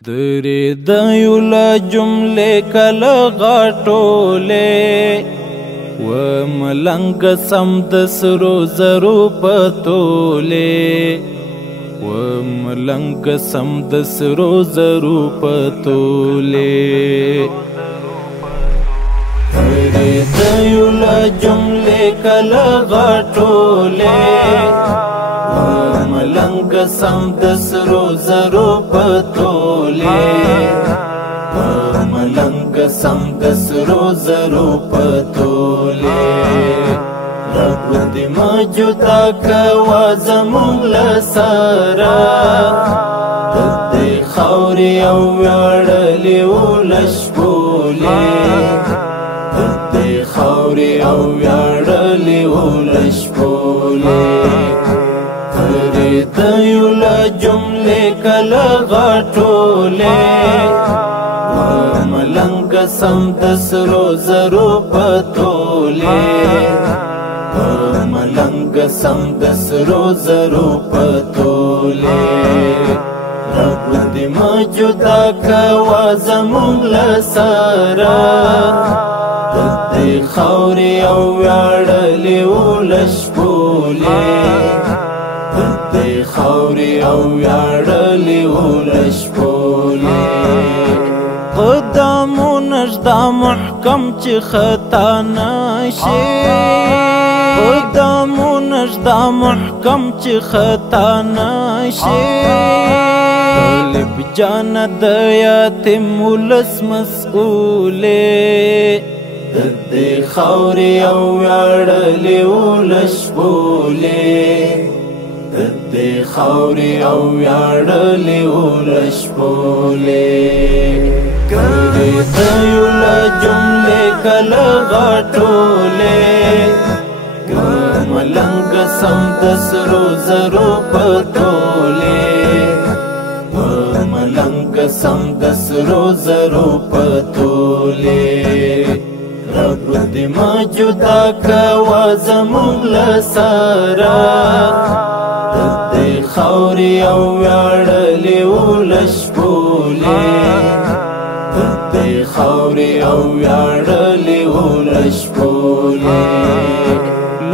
درې د یو له جملې کله غټولې و ملنګ سم د سرو زرو په تولې و ملنګ سم د سرو زرو په تولې درې د یو له جملې کله غټولې ملنګ سم د سرو زرو په تولې ملنګ سم د سرو زرو په تولې رب دې ما جدا کوا زمونږ له سره د دې خاورې او ویاړلې ولشبولې د دې خاورې او ویاړلې ولشبولې د یو له جملې کله غټولې ملنګ سم د سرو زرو په تولې ملنګ سم د سرو زرو په تولې رب دې ما جدا کوا زمونږ له سره د دې خاورې او ویاړلې ولشبولې خاورې او ویاړلې ولشبولې قدمونه ږدا محکم چې خطا نشي قدمونه ږدا محکم چې خطا نشي طالب جان د یتیم ولس مسئولې د دې خاورې او ویاړلې ولشبولې د دې خاورې او ویاړلې ولشبولې کرې د یو له جملې کله غټولې ملنګ سم د سرو زرو په تولې ملنګ سم د سرو زرو په تولې رب دې ما جدا کوا زمونږ له سره د دې خاورې او ویاړلې ولشبولې د دې خاورې او ویاړلې ولشبولې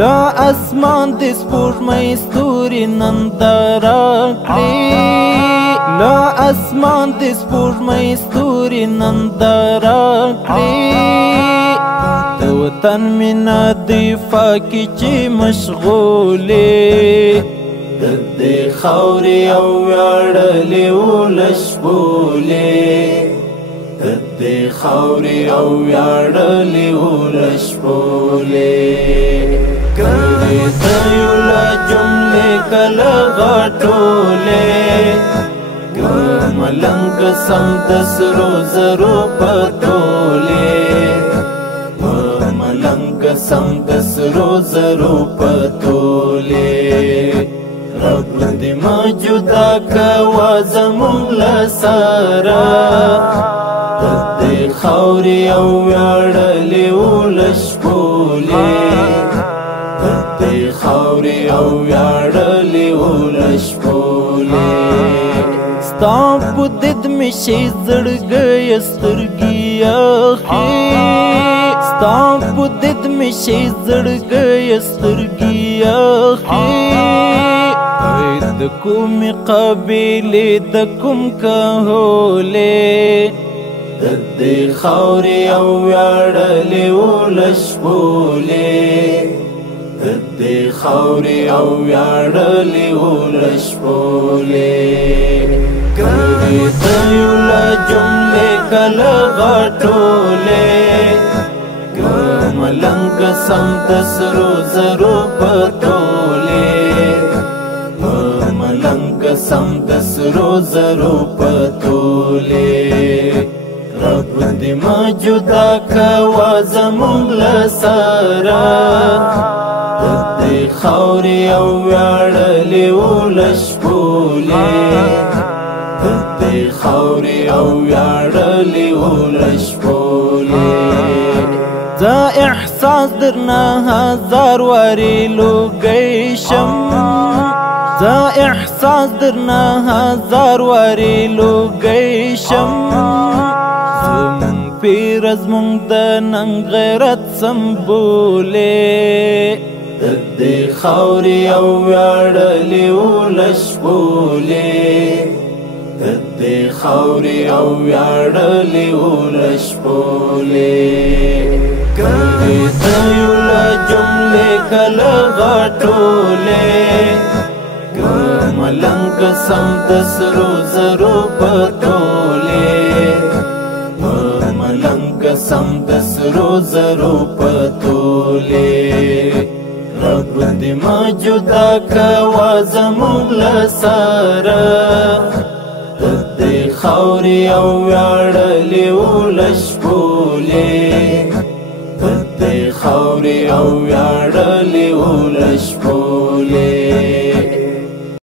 لا اسمان د سپوږمۍ ستوري ننداره کړي لا اسمان د سپوږمۍ ستوري ننداره کړي د وطن مینه دفاع کې چې مشغولې د دې خاورې او ویاړلې ولشبولې د دې خاورې او ویاړلې ولشبولې کرې د یو له جملې کله غټولې ملنګ سم د سرو زرو په تولې ملنګ سم د سرو زرو په تولې رب دې ما جدا کوا زمونږ له سره د دې خاورې او ویاړلې ولشبولې د دې خاورې او ویاړلې ولشبولې ستا په دید مې شي زړګی سترګې اخلي ستا په دید مې شي زړګی سترګې اخلي د کومې قبیلې د کوم کهولې د دې خاورې او ویاړلې ولشبولې د دې خاورې او ویاړلې ولشبولې کرې د یو له جملې کله غټولې ملنګ سم د سرو زرو په تولې ملنګ سم د سرو زرو په تولې رب دې ما جدا کوا زمونږ له سره د دې خاورې او ویاړلې ولشبولې د دې خاورې او ویاړلې ولشبولې زه احساس درنه هزار وارې لوګی شم زه احساس درنه هزار وارې لوګی شم زمونږ پیر زمونږ د ننګ غیرت سمبولې د دې خاورې او ویاړلې ولس بولې د دې خاورې او ویاړلې ولس بولې کړې د یو له جملې کله غټولې ملنګ سم د سرو زرو په تولې ملنګ سم د سرو زرو په تولې رب دې ما جدا کوا زموږ له سره د دې خاورې او ویاړلې ولس بولې د دې خاورې او ویاړلې ولس بولې